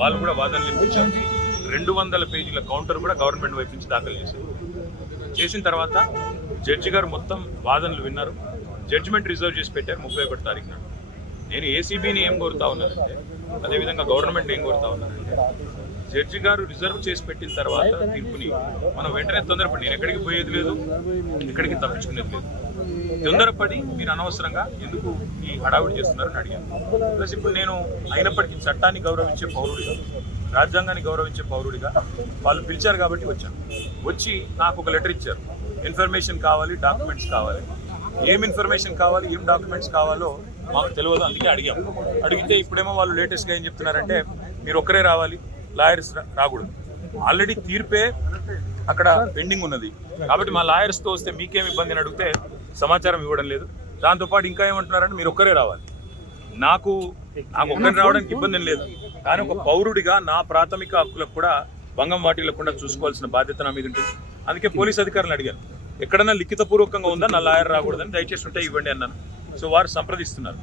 వాళ్ళు కూడా వాదనలు వినిపించారు. 200 పేజీల కౌంటర్ కూడా గవర్నమెంట్ వైపు నుంచి దాఖలు చేసిన తర్వాత జడ్జి గారు మొత్తం వాదనలు విన్నారు. జడ్జిమెంట్ రిజర్వ్ చేసి పెట్టారు 31 తారీఖున. నేను ఏసీబీని ఏం కోరుతా ఉన్నానంటే, అదేవిధంగా గవర్నమెంట్ ఏం కోరుతా ఉన్నానంటే, జడ్జి గారు రిజర్వ్ చేసి పెట్టిన తర్వాత తీర్పుని మనం వెంటనే తొందరపడి, నేను ఎక్కడికి పోయేది లేదు, ఎక్కడికి తప్పించుకునేది లేదు, తొందరపడి మీరు అనవసరంగా ఎందుకు ఈ హడావుడి చేస్తున్నారని అడిగాను. ప్లస్ ఇప్పుడు నేను అయినప్పటికీ చట్టాన్ని గౌరవించే పౌరుడిగా, రాజ్యాంగాన్ని గౌరవించే పౌరుడిగా వాళ్ళు పిలిచారు కాబట్టి వచ్చాను. వచ్చి నాకు ఒక లెటర్ ఇచ్చారు, ఇన్ఫర్మేషన్ కావాలి, డాక్యుమెంట్స్ కావాలి. ఏం ఇన్ఫర్మేషన్ కావాలి, ఏం డాక్యుమెంట్స్ కావాలో మాకు తెలియదు, అందుకే అడిగాం. అడిగితే ఇప్పుడేమో వాళ్ళు లేటెస్ట్గా ఏం చెప్తున్నారంటే, మీరు ఒక్కరే రావాలి, లాయర్స్ రాకూడదు. ఆల్రెడీ తీర్పే అక్కడ పెండింగ్ ఉన్నది కాబట్టి మా లాయర్స్తో వస్తే మీకేం ఇబ్బంది అని అడిగితే సమాచారం ఇవ్వడం లేదు. దాంతోపాటు ఇంకా ఏమంటున్నారంటే, మీరు ఒక్కరే రావాలి. నాకు ఒక్కరే రావడానికి ఇబ్బంది లేదు, కానీ ఒక పౌరుడిగా నా ప్రాథమిక హక్కులకు కూడా భంగం వాటిల్లకుండా చూసుకోవాల్సిన బాధ్యత నా మీద ఉంటుంది. అందుకే పోలీస్ అధికారులు అడిగాను, ఎక్కడన్నా లిఖితపూర్వకంగా ఉందా నా లాయర్ రాకూడదని, దయచేసి ఉంటే ఇవ్వండి అన్నాను. సో వారు సంప్రదిస్తున్నారు.